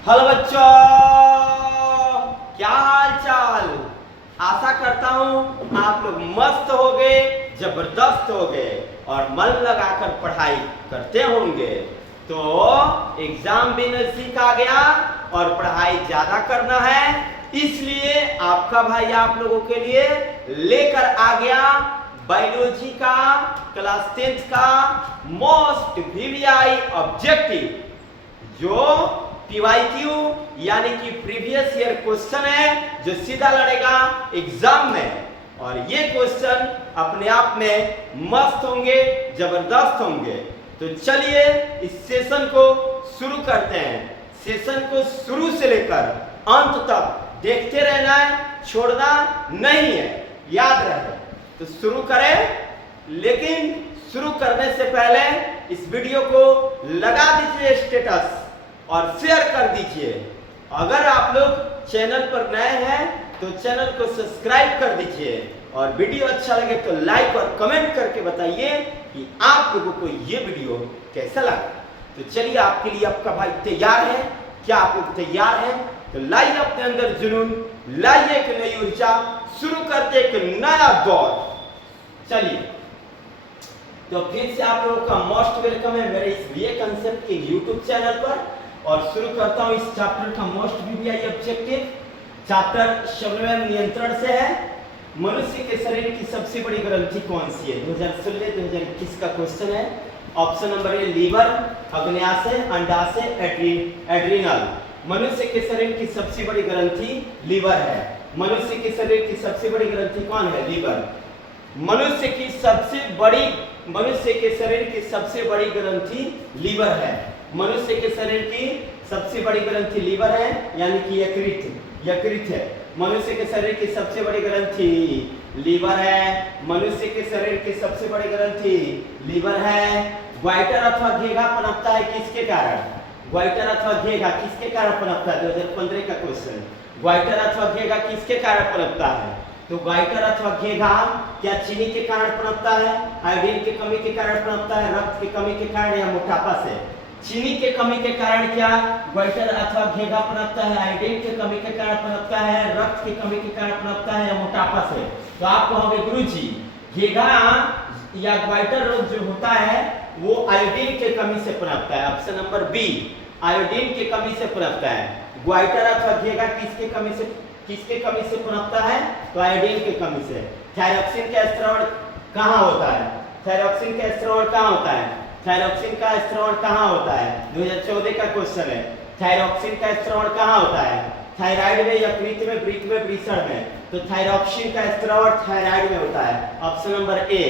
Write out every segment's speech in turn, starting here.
Hello बच्चों, क्या हाल चाल। आशा करता हूँ आप लोग मस्त हो गए, जबरदस्त हो गए और मन लगाकर पढ़ाई करते होंगे। तो एग्जाम भी नजदीक आ गया और पढ़ाई ज्यादा करना है, इसलिए आपका भाई आप लोगों के लिए लेकर आ गया बायोलॉजी का क्लास 10th का मोस्ट वीवीआई ऑब्जेक्टिव, जो पीवाईक्यू यानी कि प्रीवियस ईयर क्वेश्चन है, जो सीधा लड़ेगा एग्जाम में। और ये क्वेश्चन अपने आप में मस्त होंगे, जबरदस्त होंगे। तो चलिए इस सेशन को शुरू करते हैं। सेशन को शुरू से लेकर अंत तक देखते रहना है, छोड़ना नहीं है, याद रहे। तो शुरू करें, लेकिन शुरू करने से पहले इस वीडियो को लगा दीजिए स्टेटस और शेयर कर दीजिए। अगर आप लोग चैनल पर नए हैं तो चैनल को सब्सक्राइब कर दीजिए और वीडियो अच्छा लगे तो लाइक और कमेंट करके बताइए कि आप लोगों को ये वीडियो कैसा लगा। तो चलिए, आपके लिए आपका भाई तैयार है। क्या आप लोग तैयार हैं? तो लाइए अपने अंदर जुनून, लाइए एक नई ऊर्जा, शुरू करते एक नया दौर। चलिए, तो फिर से आप लोगों का मोस्ट वेलकम है मेरे इस बीए कंसेप्ट के यूट्यूब चैनल पर। और शुरू करता हूं इस चैप्टर का मोस्ट वीवीआई ऑब्जेक्टिव। चैप्टर शब्द नियंत्रण से है। मनुष्य के शरीर की सबसे बड़ी ग्रंथि कौन सी है? 2016-2021 का क्वेश्चन है। ऑप्शन नंबर ए लीवर, अग्न्याशय, अंडाशय, एड्रिनल। मनुष्य के शरीर की सबसे बड़ी ग्रंथि लीवर है। मनुष्य के शरीर की सबसे बड़ी ग्रंथि कौन है? लीवर। मनुष्य के शरीर की सबसे बड़ी ग्रंथि लीवर है। मनुष्य के शरीर की सबसे बड़ी ग्रंथि लीवर है, यानी कि यकृत है। मनुष्य के शरीर की सबसे बड़ी ग्रंथि लीवर है। मनुष्य के शरीर की सबसे बड़ी ग्रंथि लीवर है। ग्वाइटर अथवा घेघा पनपता है किसके कारण? ग्वाइटर अथवा घेघा किसके कारण पनपता है? 2015 का क्वेश्चन। ग्वाइटर अथवा घेघा किसके कारण पनपता है? तो ग्वाइटर अथवा घेघा क्या चीनी के कारण पनपता है, आयोडीन की कमी के कारण पनपता है, रक्त की कमी के कारण, या मोटापा से? चीनी के कमी के कारण क्या ग्वाइटर अथवा घेघा पनपता है? आयोडीन की कमी के कारण पनपता है, रक्त की कमी के कारण पनपता है, या मोटापा से? तो आप कहोगे गुरुजी घेघा या ग्वाइटर रोग जो होता है वो आयोडीन की कमी से पनपता है। ऑप्शन नंबर बी, आयोडीन की कमी से पनपता है। ग्वाइटर अथवा घेघा किसके कमी से पनपता है? तो आयोडीन की कमी से। थायरॉक्सिन का स्राव कहाँ होता है? थायरॉक्सिन का स्राव कहाँ होता है? थायरॉक्सिन का स्राव कहाँ होता है? 2014 का क्वेश्चन है। थायरॉक्सिन का स्राव कहाँ होता है? थायराइड में, यकृत में, वृक्क में, वृषण में। तो थायरॉक्सिन का स्राव थायराइड में होता है। Option number A.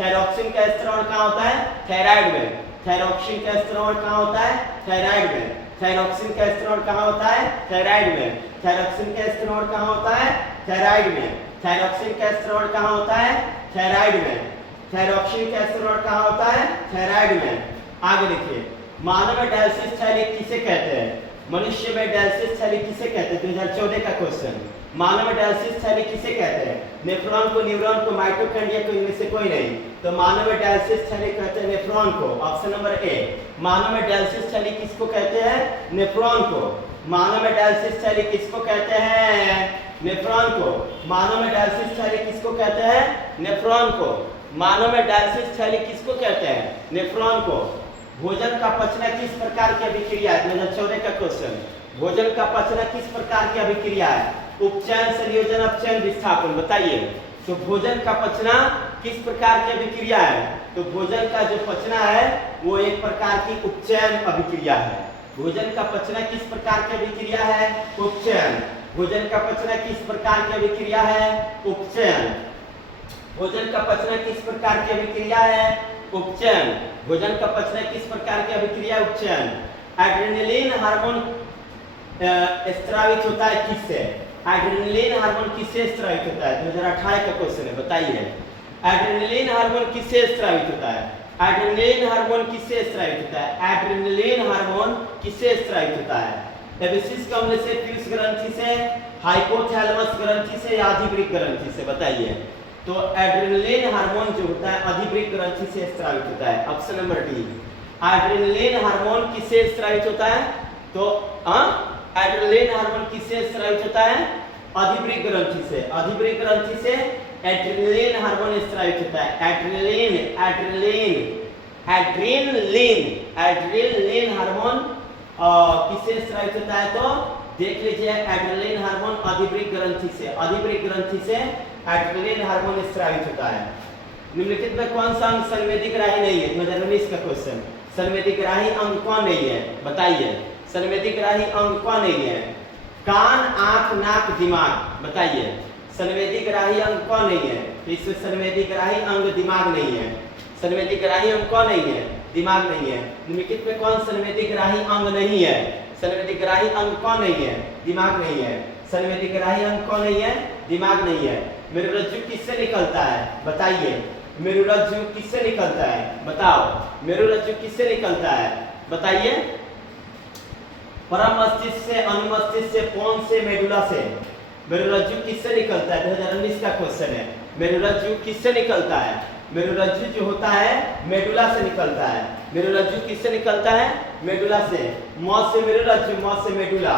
थायरॉक्सिन का स्राव कहाँ होता है? थायराइड में। थायरॉक्सिन का स्राव कहाँ होता है? थायराइड में। थायरॉक्सिन का स्राव कहाँ होता है? थायराइड में। थायरॉक्सिन का स्राव कहाँ होता है? थायराइड में। थायरॉक्सिन का स्राव कहाँ होता है? थायराइड में। थायरॉक्सिन का स्राव कहाँ होता है? थायराइड में। आगे देखिए, मानव में डायलिसिस थैली किसे कहते हैं? मनुष्य में डायलिसिस थैली किसे कहते हैं? 2014 का क्वेश्चन। मानव में डायलिसिस थैली किसे कहते हैं? नेफ्रॉन को, न्यूरॉन को, माइटोकॉन्ड्रिया को, इनमें से कोई नहीं। तो मानव में डायलिसिस थैली कहते हैं नेफ्रॉन को। Option number A. मानव में डायलिसिस थैली किसको कहते हैं? नेफ्रॉन को। मानव में डायलिसिस थैली किसको कहते हैं? नेफ्रॉन को। मानव में डायलिसिस थैली किसको कहते हैं? नेफ्रॉन को। मानव में डायलिसिस थैली किसको कहते हैं? नेफ्रॉन को। भोजन का पचना किस प्रकार की अभिक्रिया है? 2014 का क्वेश्चन। भोजन का पचना किस प्रकार की अभिक्रिया है? उपचयन, संयोजन, अपचयन, विस्थापन। बताइए, तो भोजन का पचना किस प्रकार की अभिक्रिया है? तो भोजन का जो पचना है वो एक प्रकार की उपचयन अभिक्रिया है। भोजन का पचना किस प्रकार की अभिक्रिया है? उपचयन। भोजन का पचना किस प्रकार की अभिक्रिया है? उपचयन। भोजन का पचना किस प्रकार की अभिक्रिया है? उपचयन। भोजन का पचना किस प्रकार की अभिक्रिया? उपचयन। एड्रेनलिन हार्मोन स्रावित होता है किससे? एड्रेनलिन हार्मोन किससे स्रावित होता है? 2018 का क्वेश्चन है, बताइए। एड्रेनलिन हार्मोन किससे स्रावित होता है? एड्रेनलिन हार्मोन किससे स्रावित होता है? एड्रेनलिन हार्मोन किससे स्रावित होता है? एबिसिस कमल से, पीयूष ग्रंथि से, हाइपोथैलेमस ग्रंथि से, या अधिवृक्क ग्रंथि से? बताइए। तो एड्रेनलिन हार्मोन जो होता है अधिवृक्क ग्रंथि से स्रावित होता है। Option number D. Adrenaline hormone किससे स्रावित होता है? तो एड्रेनलिन हार्मोन किससे स्रावित होता है? अधिवृक्क ग्रंथि से। अधिवृक्क ग्रंथि से एड्रेनलिन हार्मोन स्रावित होता है। एड्रेनलिन हार्मोन किससे स्रावित होता है? तो देख लीजिए, एड्रेनलिन हार्मोन अधिवृक्क ग्रंथि से। अधिवृक्क ग्रंथि से एड्रेनलिन हार्मोन स्रावित होता है। निम्नलिखित में कौन सा अंग संवेदी ग्राही नहीं है? 2019 का क्वेश्चन। संवेदी ग्राही अंग कौन नहीं है? बताइए, संवेदी ग्राही अंग कौन नहीं है? कान, आंख, नाक, दिमाग। बताइए, संवेदी ग्राही अंग कौन नहीं है? इसमें संवेदी ग्राही अंग दिमाग नहीं है। संवेदी ग्राही अंग कौन नहीं है? दिमाग नहीं है। निम्नलिखित में कौन संवेदी ग्राही अंग नहीं है? संवेदी ग्राही अंग कौन नहीं है? दिमाग नहीं है। संवेदी ग्राही अंग कौन नहीं है? दिमाग नहीं है। मेरुरज्जु किससे निकलता है? बताइए, मेरुरज्जु किससे निकलता है? बताओ, मेरुरज्जु किससे निकलता है? बताइए। परम मस्तिष्क से, अनुमस्तिष्क से, पोन्स से, मेडुला से। मेरुरज्जु किससे निकलता है? 2019 का क्वेश्चन है। मेरुरज्जु किससे निकलता है? मेरुरज्जु जो होता है मेडुला से निकलता है। मेरुरज्जु किससे निकलता है? मेडुला से। मौत से मेरुरज्जु, मौत से मेडुला।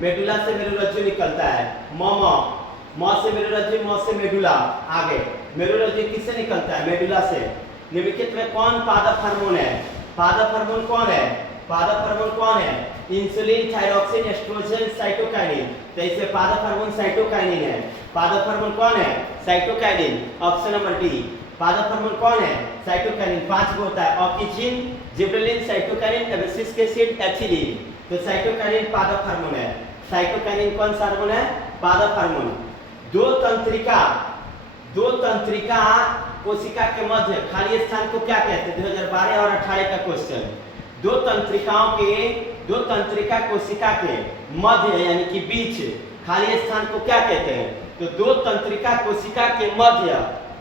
मेडुला से मेरुरज्जु निकलता है। मौत से मेरुरज्जु, मौत से मेडुला। आगे मेरुरज्जु किससे निकलता है? मेडुला से। निम्नलिखित में कौन पादप हार्मोन है? पादप हार्मोन कौन है? पादप हार्मोन कौन है? Insulin, thyroxine, estrogen, cytokinin. तो इसमें पादप हार्मोन साइटोकाइनिन है। पादप हार्मोन कौन है? साइटोकाइनिन। Option number D. पादप हार्मोन कौन है? साइटोकाइनिन। 5 होता है, oxygen, gibberellin, cytokinin, abscisic acid, ethylene. तो साइटोकाइनिन पादप हार्मोन है। साइटोकाइनिन कौन सा हार्मोन है? पादप हार्मोन। दो तंत्रिका कोशिका के मध्य खाली स्थान को क्या कहते हैं? 2012 और 18 का क्वेश्चन। दो तंत्रिका कोशिका के मध्य यानी कि बीच खाली स्थान को क्या कहते हैं? तो दो तंत्रिका कोशिका के मध्य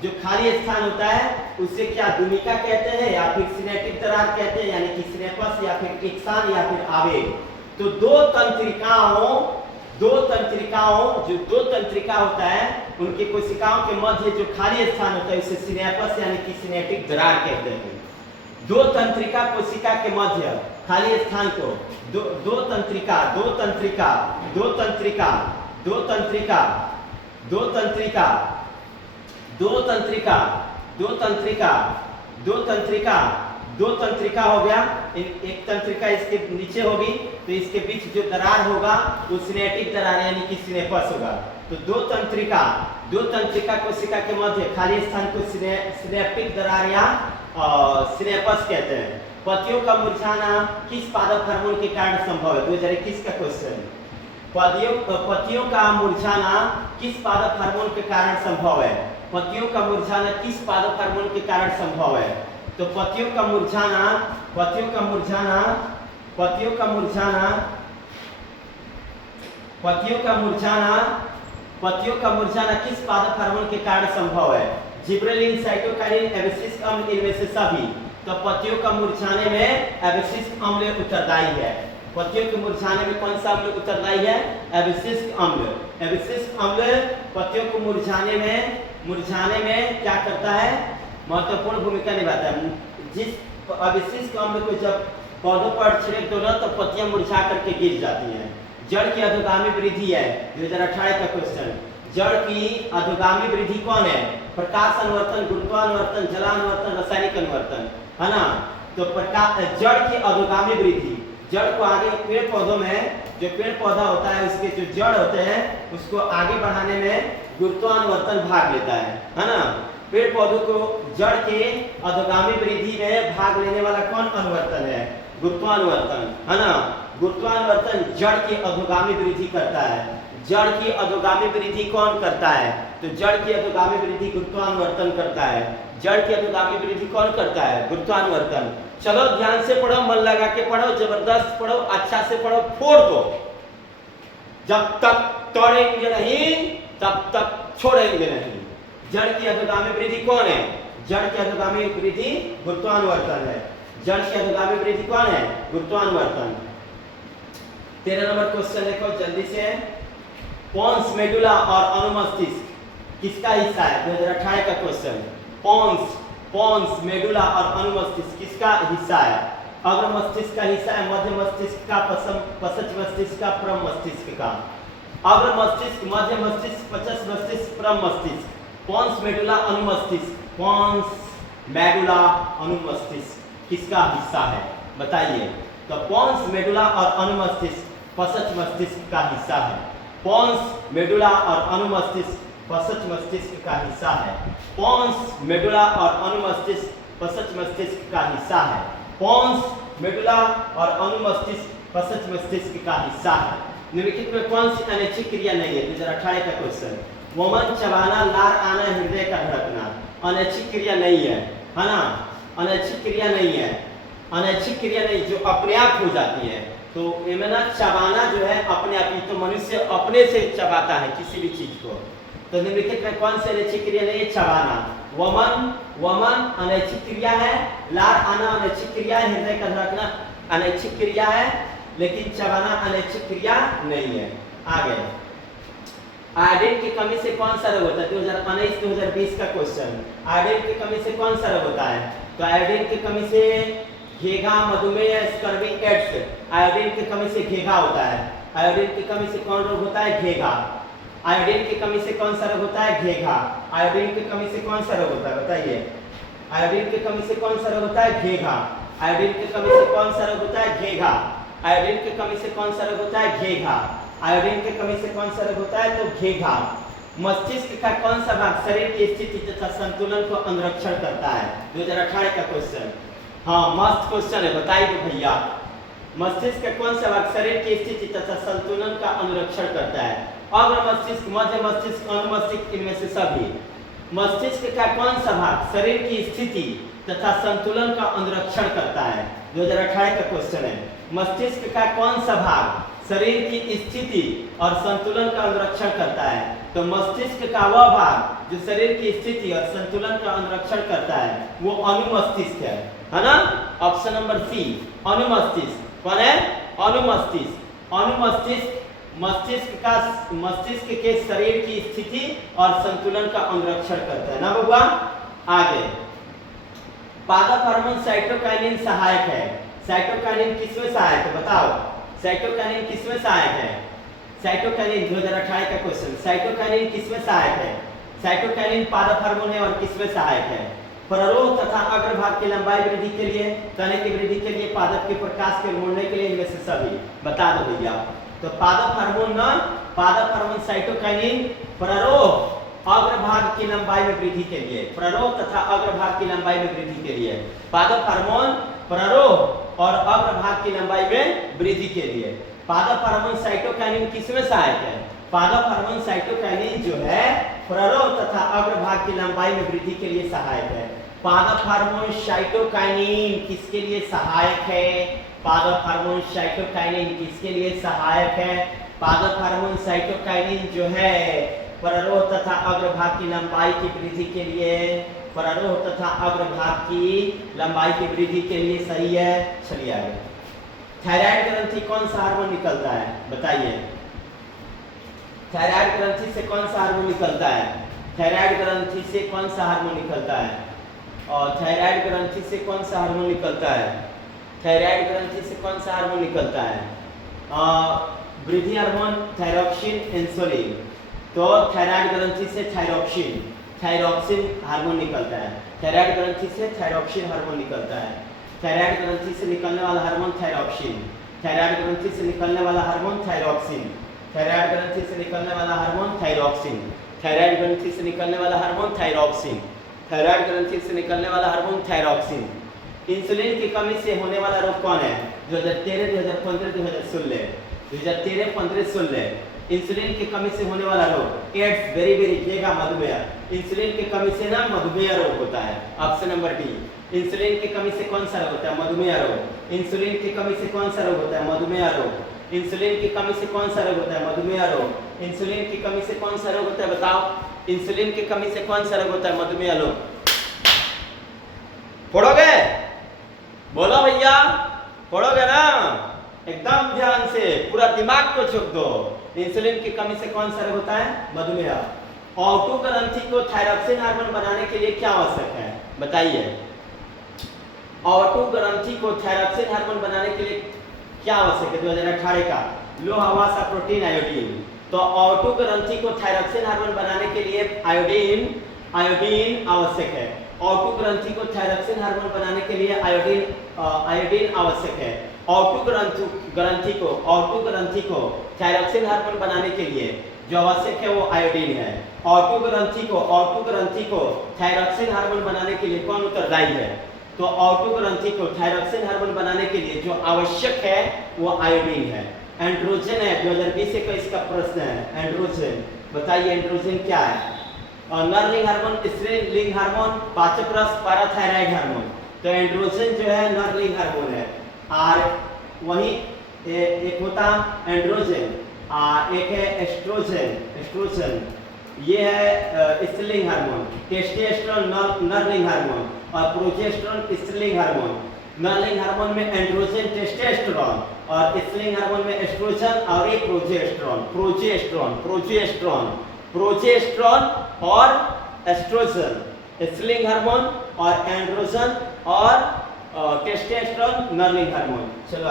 जो खाली स्थान होता है उसे क्या दुमिका कहते हैं या फिर सिनेप्टिक दरार कहते हैं, यानी कि सिनेपस या फिर इक्सान या फिर आवेग। तो दो तंत्रिका होता है उनकी कोशिकाओं के मध्य जो खाली स्थान होता है उसे सिनेपस यानी कि सिनेप्टिक दरार कहते हैं। दो तंत्रिका कोशिका के मध्य खाली स्थान को दो तंत्रिका हो गया। एक तंत्रिका इसके नीचे होगी तो इसके बीच जो दरार होगा वो सिनेप्टिक दरार यानी कि सिनेपस होगा। तो दो तंत्रिका कोशिका के मध्य खाली स्थान को सिनेप्टिक दरार या सिनेपस कहते हैं। पतियों का मुरझाना किस पादप हार्मोन के कारण संभव है? 2021 का क्वेश्चन। पतियों का मुरझाना किस पादप हार्मोन के कारण संभव है? पतियों का मुरझाना किस पादप हार्मोन के कारण संभव है? तो पतियों का मुरझाना किस पादप हार्मोन के कारण संभव है? जिब्रेलिन, साइटोकाइनिन, एब्सिसिक अम्ल, इनमें से सभी। तो पतियों का मुरझाने में एब्सिसिक अम्ल उत्तरदायी है। पतियों के मुरझाने में कौन सा अम्ल उत्तरदायी है? एब्सिसिक अम्ल। एब्सिसिक अम्ल पतियों को मुरझाने में क्या करता है? महत्वपूर्ण भूमिका निभाता है। जिस एब्सिसिक अम्ल को जब पौधों पर छिड़क दो ना तो पत्तियां मुरझा करके गिर जाती हैं। जड़ की अधोगामी वृद्धि है 2018 का क्वेश्चन। जड़ की अधोगामी वृद्धि कौन है? प्रकाश अनुवर्तन, गुरुत्वानुवर्तन, जलानुवर्तन, रासायनिक अनुवर्तन, है ना। तो जड़ की अधोगामी वृद्धि, जड़ को आगे पेड़ पौधों में जो पेड़ पौधा होता है उसके जो जड़ होते हैं उसको आगे बढ़ाने में गुरुत्वानुवर्तन भाग लेता है ना। पेड़ पौधों को जड़ के अधोगामी वृद्धि में भाग लेने वाला कौन अनुवर्तन है? गुरुत्वानुवर्तन, है ना। गुरुत्वानुवर्तन जड़ की अधोगामी वृद्धि करता है। जड़ की अधोगामी वृद्धि कौन करता है? तो जड़ की अधोगामी वृद्धि गुरुत्वानुवर्तन करता है। जड़ की अधोगामी वृद्धि कौन करता है? गुरुत्वानुवर्तन। चलो ध्यान से पढ़ो, मन लगा के पढ़ो, जबरदस्त पढ़ो, अच्छा से पढ़ो, फोड़ दो। जब तक तोड़ेंगे नहीं तब तक छोड़ेंगे नहीं। जड़ की अधोगामी वृद्धि कौन है? जड़ की अधोगामी वृद्धि गुरुत्वानुवर्तन है। जड़ की अधोगामी वृद्धि कौन है? गुरुत्वानुवर्तन। 13 नंबर क्वेश्चन देखो जल्दी से। पोन्स, मेडुला और अनुमस्तिष्क किसका हिस्सा है? 2018 का क्वेश्चन। पोन्स, मेडुला और अनुमस्तिष्क किसका हिस्सा है? अग्र मस्तिष्क का हिस्सा है, मध्य मस्तिष्क का, पश्च मस्तिष्क का, परम मस्तिष्क का। अग्र मस्तिष्क, मध्य मस्तिष्क, पश्च मस्तिष्क, परम मस्तिष्क। पोन्स मेडुला अनुमस्तिष्क, पोन्स मेडुला अनुमस्तिष्क किसका हिस्सा है बताइए? तो पोन्स मेडुला और अनुमस्तिष्क पश्च मस्तिष्क का हिस्सा है। पोन्स मेडुला और अनुमस्तिष्क पश्च मस्तिष्क का हिस्सा है। पोन्स मेडुला और अनुमस्तिष्क पश्च मस्तिष्क का हिस्सा है। पोन्स मेडुला और अनुमस्तिष्क पश्च मस्तिष्क का हिस्सा है। निम्नलिखित में कौन सी अनैच्छिक क्रिया नहीं है? 2018 का क्वेश्चन। वमन, चबाना, लार आना, हृदय का धड़कना अनैच्छिक क्रिया नहीं है ना? अनैच्छिक क्रिया नहीं है, अनैच्छिक क्रिया नहीं जो अपने आप हो जाती है। तो ना चबाना जो है अपने आप ही, तो मनुष्य अपने से चबाता है किसी भी चीज को। तो निम्नलिखित में कौन सी अनैच्छिक क्रिया नहीं है? चबाना। वमन, वमन अनैच्छिक क्रिया है, लार आना अनैच्छिक क्रिया है, हृदय का धड़कना अनैच्छिक क्रिया है, लेकिन चबाना अनैच्छिक क्रिया नहीं है। आगे, आयोडीन की कमी से कौन सा रोग होता है? 2019-2020 का क्वेश्चन। आयोडीन की कमी से कौन सा रोग होता है? तो आयोडीन की कमी से घेघा, मधुमेह, स्कर्वी, एड्स। आयोडीन की कमी से घेघा होता है। आयोडीन की कमी से कौन रोग होता है? घेघा। आयोडीन की कमी से कौन सा रोग होता है? घेघा। आयोडीन की कमी से कौन सा रोग होता है बताइए? आयोडीन की कमी से कौन सा रोग होता है? घेघा। आयोडीन की कमी से कौन सा रोग होता है? घेघा। आयोडीन की कमी से कौन सा रोग होता है? घेघा। आयोडीन की कमी से कौन सा रोग होता है? तो घेघा। मस्तिष्क का कौन सा भाग शरीर की स्थिति तथा संतुलन को अनुरक्षण करता है? 2018 का क्वेश्चन। हाँ, मस्त क्वेश्चन है, बताइए तो भैया। मस्तिष्क का कौन सा भाग शरीर की स्थिति तथा संतुलन का अनुरक्षण करता है? अग्र मस्तिष्क, मध्य मस्तिष्क, अनुमस्तिष्क, इनमें से सभी। मस्तिष्क का कौन सा भाग शरीर की स्थिति तथा संतुलन का अनुरक्षण करता है? 2018 का क्वेश्चन है। मस्तिष्क का कौन सा भाग शरीर की स्थिति और संतुलन का अनुरक्षण करता है? तो मस्तिष्क का वह भाग जो शरीर की स्थिति और संतुलन का अनुरक्षण करता है वो अनुमस्तिष्क है ना? ऑप्शन नंबर सी, अनुमस्तिष्क। कौन है? अनुमस्तिष्क। अनुमस्तिष्क मस्तिष्क के शरीर की स्थिति और संतुलन का अनुरक्षण करता है ना बबुआ? आगे, पादप हार्मोन साइटोकाइनिन सहायक है। साइटोकाइनिन किसमें सहायक है बताओ? साइटोकाइनिन किसमें सहायक है? साइटोकाइनिन 2018 का क्वेश्चन। साइटोकाइनिन किसमें सहायक है? साइटोकाइनिन पादप हार्मोन है और किसमें सहायक है? प्ररोह तथा अग्रभाग की लंबाई वृद्धि के लिए, तने की वृद्धि के लिए, पादप के प्रकाश के मोड़ने के लिए, इनमें से सभी बता दो भैया। तो पादप हार्मोन साइटोकाइनिन प्ररोह अग्रभाग की लंबाई में वृद्धि के लिए, प्ररोह तथा अग्रभाग की लंबाई में वृद्धि के लिए। पादप हार्मोन प्ररोह और अग्रभाग की लंबाई में वृद्धि के लिए। पादप हार्मोन साइटोकाइनिन किसमें सहायक है? पादप हार्मोन साइटोकाइनिन जो है प्ररोह तथा अग्रभाग की लंबाई में वृद्धि के लिए सहायक है। पादप हार्मोन साइटोकाइनिन किसके लिए सहायक है? पादप हार्मोन साइटोकाइनिन किसके लिए सहायक है? पादप हार्मोन साइटोकाइनिन जो है प्ररोह तथा अग्रभाग की लंबाई की वृद्धि के लिए, प्ररोह तथा अग्रभाग की लंबाई की वृद्धि के लिए सही है। चलिए आगे, थायराइड ग्रंथि कौन सा हार्मोन निकलता है बताइए? थायराइड ग्रंथि से कौन सा हार्मोन निकलता है? थायराइड ग्रंथि से कौन सा हार्मोन निकलता है? और थायराइड ग्रंथि से कौन सा हार्मोन निकलता है? थायराइड ग्रंथि से कौन सा हार्मोन निकलता है? वृद्धि हार्मोन, थायरोक्सिन, इंसुलिन। तो थायराइड ग्रंथि से थायरोक्सिन हार्मोन निकलता है। थायराइड ग्रंथि से थायरोक्सिन हार्मोन निकलता है। थायराइड ग्रंथि से निकलने वाला हार्मोन थायरोक्सिन। थायराइड ग्रंथि से निकलने वाला हार्मोन थायरोक्सिन। थायराइड ग्रंथि से निकलने वाला हार्मोन थायरोक्सिन। थायराइड ग्रंथि से निकलने वाला हार्मोन थायरोक्सिन। थायराइड ग्रंथि से निकलने वाला हार्मोन थायरोक्सिन। इंसुलिन की कमी से होने वाला रोग कौन है? 2013, 2015, 2016। 2013, 15, 16 इंसुलिन की कमी से होने वाला रोग एड्स, वेरी घेघा, मधुमेह। इंसुलिन की कमी से ना मधुमेह रोग होता है। ऑप्शन नंबर डी, इंसुलिन की कमी से कौन सा रोग होता है? मधुमेह रोग। इंसुलिन की कमी से कौन सा रोग होता है? मधुमेह रोग। इंसुलिन की कमी से कौन सा रोग होता है? मधुमेह रोग। इंसुलिन की कमी से कौन सा रोग होता है बताओ? इंसुलिन की कमी से कौन सा रोग होता है? मधुमेह रोग। पढ़ोगे? बोलो भैया, पढ़ोगे ना? एकदम ध्यान से पूरा दिमाग को झोंक दो। इंसुलिन की कमी से कौन सा रोग होता है? मधुमेह। ऑटो ग्रंथि को थायरोक्सिन हार्मोन बनाने के लिए क्या आवश्यक है बताइए? O2 ग्रंथि को थायरॉक्सिन हार्मोन बनाने के लिए क्या आवश्यक है? 2018 का लो हवा सा प्रोटीन आयोडीन। तो O2 ग्रंथि को थायरॉक्सिन हार्मोन बनाने के लिए आयोडीन आवश्यक है। O2 ग्रंथि को थायरॉक्सिन हार्मोन बनाने के लिए आयोडीन आवश्यक है। O2 ग्रंथि को थायरॉक्सिन हार्मोन बनाने के लिए जो आवश्यक है वो आयोडीन है। O2 ग्रंथि को थायरॉक्सिन हार्मोन बनाने के लिए कौन उत्तरदायी है? तो O2 ग्रंथि को थायरॉक्सिन हार्मोन बनाने के लिए जो आवश्यक है वो आयोडीन है। एंड्रोजन है, 2020-21 का प्रश्न है। एंड्रोजन बताइए, एंड्रोजन क्या है? नर लिंग हार्मोन, स्त्रीलिंग लिंग हार्मोन, पाचक रस, पैराथायराइड हार्मोन। तो एंड्रोजन जो है नर लिंग हार्मोन है। और वही एक होता एंड्रोजन, एक है एस्ट्रोजन, ये है स्त्रीलिंग हार्मोन। टेस्टोस्टेरोन नर लिंग हार्मोन और प्रोजेस्टेरोन स्त्रीलिंग हार्मोन। नर लिंग हार्मोन में एंड्रोजन, टेस्टोस्टेरोन, और स्त्रीलिंग हार्मोन में एस्ट्रोजन और एक प्रोजेस्टेरोन और एस्ट्रोजन। स्त्रीलिंग हार्मोन और एंड्रोजन और टेस्टोस्टेरोन नर लिंग हार्मोन। चलो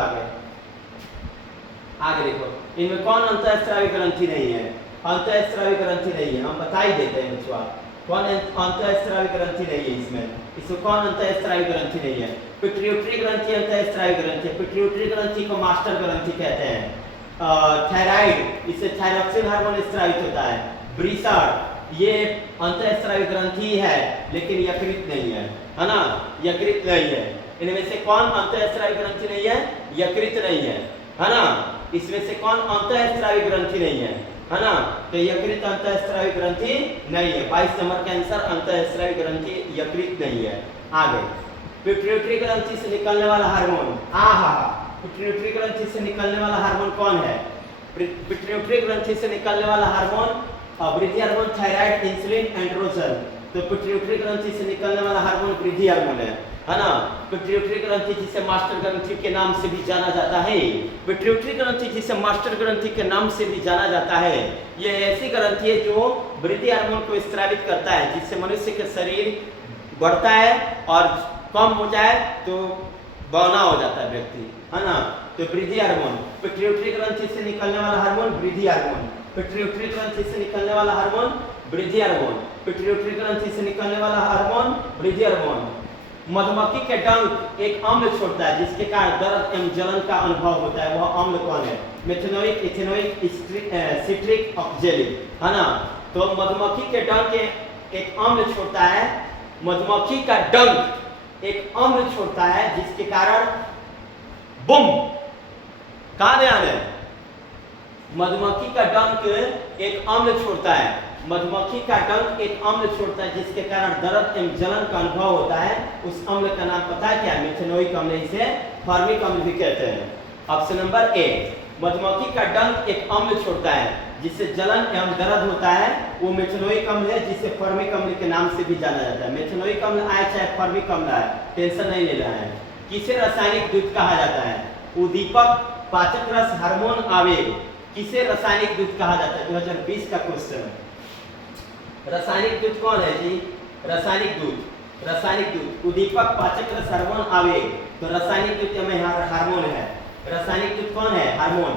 आगे देखो, इनमें कौन अंतःस्रावी ग्रंथि नहीं है? अंतःस्रावी ग्रंथि नहीं है, हम बता ही देते हैं बच्चों। कौन अंतःस्रावी ग्रंथि नहीं है इसमें कौन अंतःस्रावी ग्रंथि नहीं है? पिट्यूटरी ग्रंथि अंतःस्रावी ग्रंथि है। पिट्यूटरी ग्रंथि को मास्टर ग्रंथि कहते हैं। थायराइड, इससे थायरॉक्सिन हार्मोन स्रावित होता है। ब्रीसार्ड ये अंतःस्रावी ग्रंथि है लेकिन यकृत नहीं है ना? यकृत नहीं है। इनमें से कौन अंतःस्रावी ग्रंथि नहीं है? यकृत नहीं है ना? इसमें से कौन अंतःस्रावी ग्रंथि नहीं है ना? तो यकृत अंतःस्रावी ग्रंथि नहीं है। 22 नंबर का आंसर अंतःस्रावी ग्रंथि यकृत नहीं है। आगे, पिट्यूटरी ग्रंथि से निकलने वाला हार्मोन, पिट्यूटरी ग्रंथि से निकलने वाला हार्मोन कौन है? पिट्यूटरी ग्रंथि से निकलने वाला हार्मोन वृद्धि हार्मोन, थायराइड, इंसुलिन, एंड्रोजन। तो पिट्यूटरी ग्रंथि से निकलने वाला हार्मोन वृद्धि हार्मोन है ना? पिट्यूटरी ग्रंथि जिसे मास्टर ग्रंथि के नाम से भी जाना जाता है। पिट्यूटरी ग्रंथि जिसे मास्टर ग्रंथि के नाम से भी जाना जाता है, ये ऐसी ग्रंथि है जो वृद्धि हार्मोन को स्रावित करता है, जिससे मनुष्य के शरीर बढ़ता है और कम हो जाए तो बौना हो जाता है व्यक्ति, है ना? तो वृद्धि हार्मोन, पिट्यूटरी ग्रंथि से निकलने वाला हार्मोन वृद्धि हार्मोन। पिट्यूटरी ग्रंथि से निकलने वाला हार्मोन वृद्धि हार्मोन। पिट्यूटरी ग्रंथि से निकलने वाला हार्मोन वृद्धि हार्मोन। मधुमक्खी के डंक एक अम्ल छोड़ता है जिसके कारण दर्द एवं जलन का अनुभव होता है। वह अम्ल कौन है? मेथनोइक, इथेनोइक, सिट्रिक ऑक्जेलिक, है ना? तो मधुमक्खी के डंक एक अम्ल छोड़ता है। मधुमक्खी का डंक एक अम्ल छोड़ता है जिसके कारण बुम, कहां ध्यान है? मधुमक्खी का डंक एक अम्ल छोड़ता है। मधुमक्खी का डंक एक अम्ल छोड़ता है जिसके कारण दर्द एवं जलन का अनुभव होता है। उस अम्ल का नाम पता है क्या? मेथनोइक अम्ल, इसे फॉर्मिक अम्ल भी कहते हैं। ऑप्शन नंबर ए, मधुमक्खी का डंक एक अम्ल छोड़ता है जिससे जलन एवं दर्द होता है, वो मेथनोइक अम्ल है जिसे फॉर्मिक अम्ल के नाम से भी जाना जाता है। मेथनोइक अम्ल आए चाहे फॉर्मिक अम्ल आए, टेंशन नहीं लेना है। किसे रासायनिक दूध कहा जाता है? उद्दीपक, पाचक रस, हार्मोन, आवेग। किसे रासायनिक दूध कहा जाता है? 2020 का क्वेश्चन है। रासायनिक दूध कौन है जी? रासायनिक दूध उद्दीपक, पाचक रस, हार्मोन, आवेग। तो रासायनिक दूध में हार्मोन है। रासायनिक दूध कौन है? हार्मोन।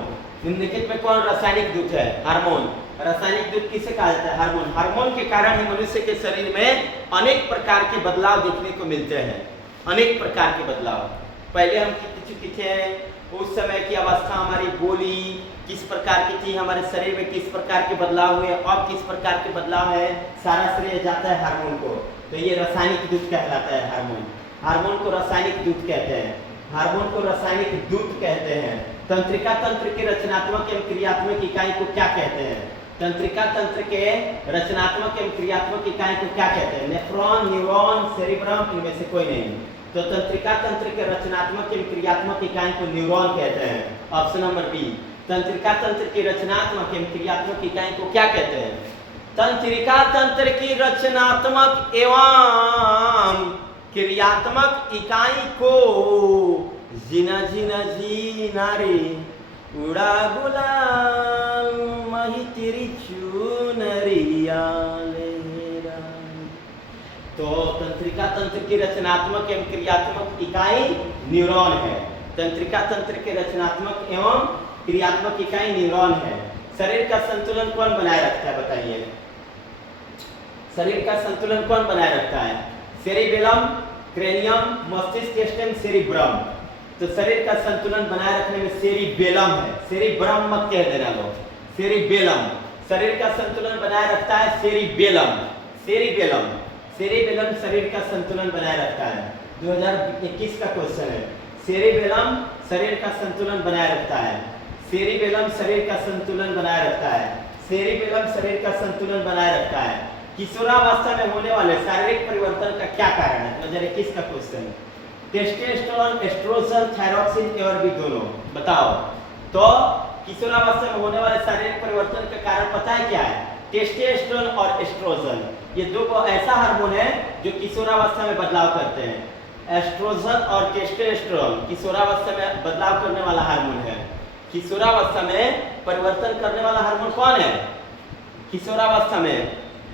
निम्नलिखित में कौन रासायनिक दूध है? हार्मोन। रासायनिक दूध किसे कहा जाता है? हार्मोन। हार्मोन के कारण ही मनुष्य के शरीर में अनेक प्रकार के बदलाव देखने को मिलते हैं। अनेक प्रकार के बदलाव। पहले हम चुके थे, उस समय की अवस्था हमारी बोली किस प्रकार की थी, हमारे शरीर में किस प्रकार के बदलाव हुए, अब किस प्रकार के बदलाव है, सारा श्रेय जाता है हार्मोन को। तो ये रासायनिक दूध कहलाता है हार्मोन। हार्मोन को रासायनिक दूध कहते हैं। हार्मोन को रासायनिक दूध कहते हैं। तंत्रिका तंत्र के रचनात्मक एवं क्रियात्मक इकाई को क्या कहते हैं? तंत्रिका तंत्र के रचनात्मक एवं क्रियात्मक इकाई को क्या कहते हैं? नेफ्रॉन, न्यूरॉन, सेरिब्रम, इनमें से कोई नहीं। तो तंत्रिका तंत्र के रचनात्मक एवं क्रियात्मक इकाई को न्यूरॉन कहते हैं। ऑप्शन नंबर बी, तंत्रिका तंत्र की रचनात्मक एवं क्रियात्मक इकाई को क्या कहते हैं? तंत्रिका तंत्र की रचनात्मक एवं क्रियात्मक इकाई को जीना जीना जीना रे उड़ा गुलाल मही तेरी चुनरिया। तो तंत्रिका तंत्र तंत्र की रचनात्मक एवं क्रियात्मक इकाई न्यूरॉन है। तंत्रिका तंत्र के रचनात्मक एवं क्रियात्मक इकाई न्यूरॉन है। शरीर का संतुलन कौन बनाए रखता है बताइए? शरीर का संतुलन कौन बनाए रखता है? सेरिबेलम, क्रेनियम, मस्तिष्क स्टेम, सेरिब्रम। तो शरीर का संतुलन बनाए रखने में सेरिबेलम है, सेरिब्रम मत कह देना लोग, सेरिबेलम। शरीर का संतुलन बनाए रखता है सेरिबेलम, सेरिबेलम, सेरिबेलम शरीर का संतुलन बनाए रखता है। 2021 का क्वेश्चन है, सेरिबेलम शरीर का संतुलन बनाए रखता है। सेरिबेलम शरीर का संतुलन बनाए रखता है। सेरिबेलम शरीर का संतुलन बनाए रखता है। किशोरावस्था में होने वाले शारीरिक परिवर्तन का क्या कारण है? 2021 का क्वेश्चन। टेस्टोस्टेरोन, एस्ट्रोजन, थायरॉक्सिन और भी दोनों बताओ। तो किशोरावस्था में होने वाले शारीरिक परिवर्तन का कारण पता है क्या है? टेस्टोस्टेरोन और एस्ट्रोजन, ये दो ऐसा हार्मोन है जो किशोरावस्था में बदलाव करते हैं। एस्ट्रोजन और टेस्टोस्टेरोन किशोरावस्था में बदलाव करने वाला हार्मोन है। किशोरावस्था में परिवर्तन करने वाला हार्मोन कौन है? किशोरावस्था में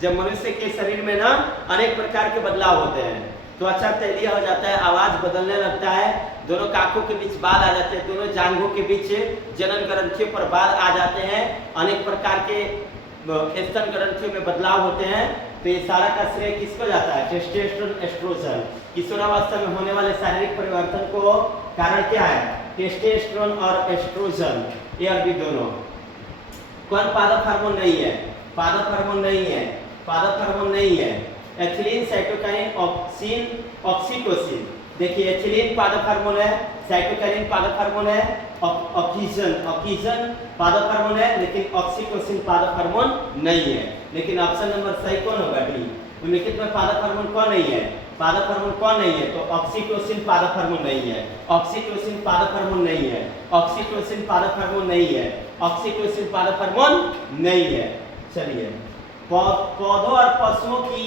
जब मनुष्य के शरीर में ना अनेक प्रकार के बदलाव होते हैं, त्वचा तैलीय हो जाता है, आवाज बदलने लगता है, दोनों काखों के बीच बाल आ जाते हैं, दोनों जांघों के बीच जनन ग्रंथियों पर बाल आ जाते हैं, अनेक प्रकार के स्तन ग्रंथियों में बदलाव होते हैं। तो ये सारा का श्रेय किसको जाता है? Testosterone, estrogen. किशोरावस्था में होने वाले शारीरिक परिवर्तन को कारण क्या है? टेस्टोस्टेरोन और एस्ट्रोजन, ये अभी दोनों। कौन पादप हार्मोन नहीं है? पादप हार्मोन नहीं है, पादप हार्मोन नहीं है। Ethylene, cytokinin, auxin, oxytocin. देखिए एथिलीन पादप हार्मोन है, साइटोकाइनिन पादप हार्मोन है, ऑक्सीजन पादप हार्मोन है, लेकिन ऑक्सीटोसिन पादप हार्मोन नहीं है। लेकिन ऑप्शन नंबर सही कौन होगा? डी। निम्नलिखित में पादप हार्मोन कौन नहीं है? पादप हार्मोन कौन नहीं है? तो ऑक्सीटोसिन पादप हार्मोन नहीं है, ऑक्सीटोसिन पादप हार्मोन नहीं है, ऑक्सीटोसिन पादप हार्मोन नहीं है, ऑक्सीटोसिन पादप हार्मोन नहीं है। चलिए, पौधों और पशुओं की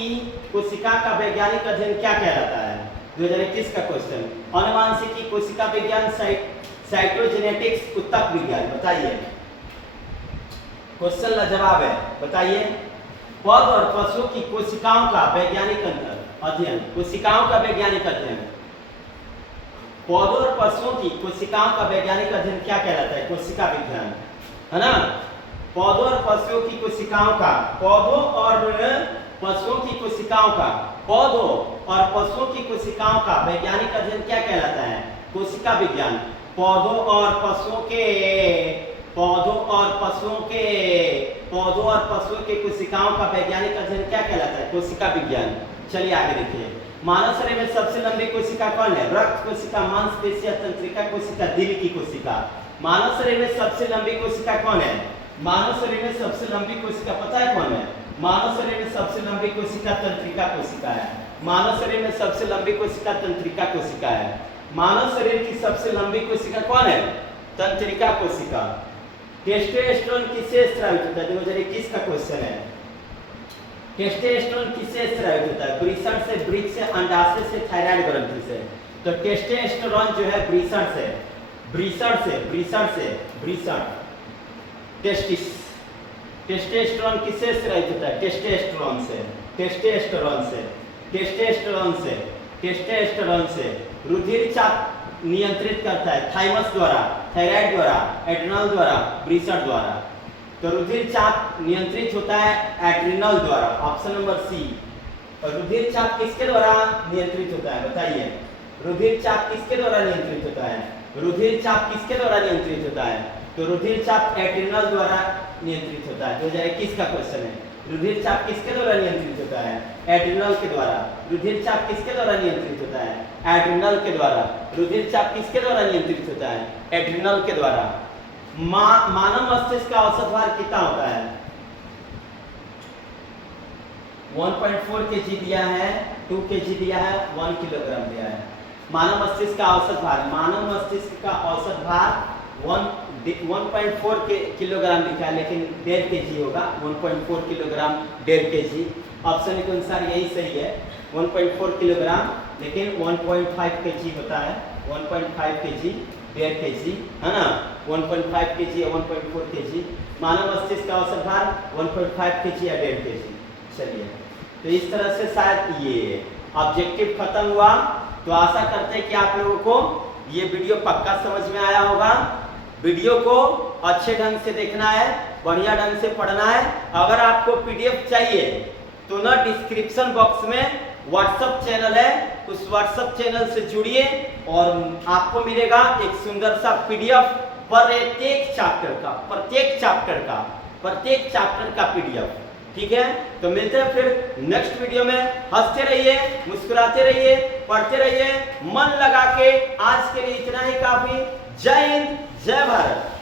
कोशिका का वैज्ञानिक अध्ययन क्या कहलाता है? 2021 का क्वेश्चन। अनुवांशिकी, कोशिका विज्ञान, साइटोजेनेटिक्स, उत्तक विज्ञान। बताइए, क्वेश्चन लाजवाब है, बताइए। पौध और पशुओं की कोशिकाओं का वैज्ञानिक अध्ययन, कोशिकाओं का वैज्ञानिक अध्ययन, पौधों और पशुओं की कोशिकाओं का वैज्ञानिक अध्ययन क्या कहलाता है? कोशिका विज्ञान, है ना। पौधों और पशुओं की कोशिकाओं का, पौधों और पशुओं की कोशिकाओं का, पौधों और पशुओं की कोशिकाओं का वैज्ञानिक अध्ययन क्या कहलाता है? कोशिका विज्ञान। पौधों और पशुओं के, पौधों और पशुओं के, पौधों और पशुओं के कोशिकाओं का वैज्ञानिक अध्ययन क्या कहलाता है? कोशिका विज्ञान। चलिए आगे देखिए। मानव शरीर में सबसे लंबी कोशिका कौन है? रक्त कोशिका, मांसपेशी, तंत्रिका कोशिका, दिल की कोशिका। मानव शरीर में सबसे लंबी कोशिका कौन है? मानव शरीर में सबसे लंबी कोशिका पता है कौन है? मानव शरीर में सबसे लंबी कोशिका तंत्रिका कोशिका है। मानव शरीर में सबसे लंबी कोशिका तंत्रिका कोशिका है। मानव शरीर की सबसे लंबी कोशिका कौन है? तंत्रिका कोशिका। टेस्टोस्टेरोन किससे स्रावित होता है? 2021 का क्वेश्चन है। टेस्टोस्टेरोन किससे स्रावित होता है? वृषण से, वृक्क से, अंडाशय से, थायराइड ग्रंथि से। तो टेस्टोस्टेरोन जो है वृषण से, वृषण से, वृषण से, वृषण, टेस्टिस। टेस्टोस्टेरोन किससे स्रावित होता है? टेस्टोस्टेरोन से, टेस्टोस्टेरोन से, टेस्टोस्टेरोन से, टेस्टोस्टेरोन से। रुधिर चाप नियंत्रित करता है थाइमस द्वारा, थायराइड द्वारा, एड्रिनल द्वारा, वृषण द्वारा। तो रुधिर चाप नियंत्रित होता है एड्रिनल द्वारा, ऑप्शन नंबर सी। और रुधिर चाप किसके द्वारा नियंत्रित होता है? बताइए, रुधिर चाप किसके द्वारा नियंत्रित होता है? रुधिर चाप किसके द्वारा नियंत्रित होता है? तो रुधिर चाप एड्रिनल द्वारा नियंत्रित होता है। 2021 का क्वेश्चन है। रुधिर चाप किसके द्वारा नियंत्रित होता है? एड्रिनल के द्वारा। रुधिर चाप किसके द्वारा नियंत्रित होता है? एड्रिनल के द्वारा। रुधिर चाप किसके द्वारा नियंत्रित होता है? एड्रिनल के द्वारा। मानव मस्तिष्क का औसत भार कितना होता है? 1.4 kg दिया है, 2 kg दिया है, 1 किलोग्राम दिया है। मानव मस्तिष्क का औसत भार, मानव मस्तिष्क का औसत भार 1.4 किलोग्राम लिखा है, लेकिन 1.5 kg होगा। 1.4 किलोग्राम 1.5 kg, ऑप्शन के अनुसार यही सही है। 1.4 किलोग्राम, लेकिन 1.5 kg होता है। 1.5 kg 1.5 kg, है ना। 1.5 kg या 1.4 kg। मानव मस्तिष्क का औसत भार 1.5 kg या 1.5 kg। चलिए, तो इस तरह से शायद ये ऑब्जेक्टिव खत्म हुआ। तो आशा करते हैं कि आप लोगों को ये वीडियो पक्का समझ में आया होगा। वीडियो को अच्छे ढंग से देखना है, बढ़िया ढंग से पढ़ना है। अगर आपको पीडीएफ चाहिए तो ना डिस्क्रिप्शन बॉक्स में व्हाट्सएप चैनल है, उस व्हाट्सएप चैनल से जुड़िए और आपको मिलेगा एक सुंदर सा पीडीएफ प्रत्येक चैप्टर का पीडीएफ। ठीक है, तो मिलते हैं फिर नेक्स्ट वीडियो में। हंसते रहिए, मुस्कुराते रहिए, पढ़ते रहिए, मन लगा के। आज के लिए इतना ही काफी। जय हिंद, जय भारत।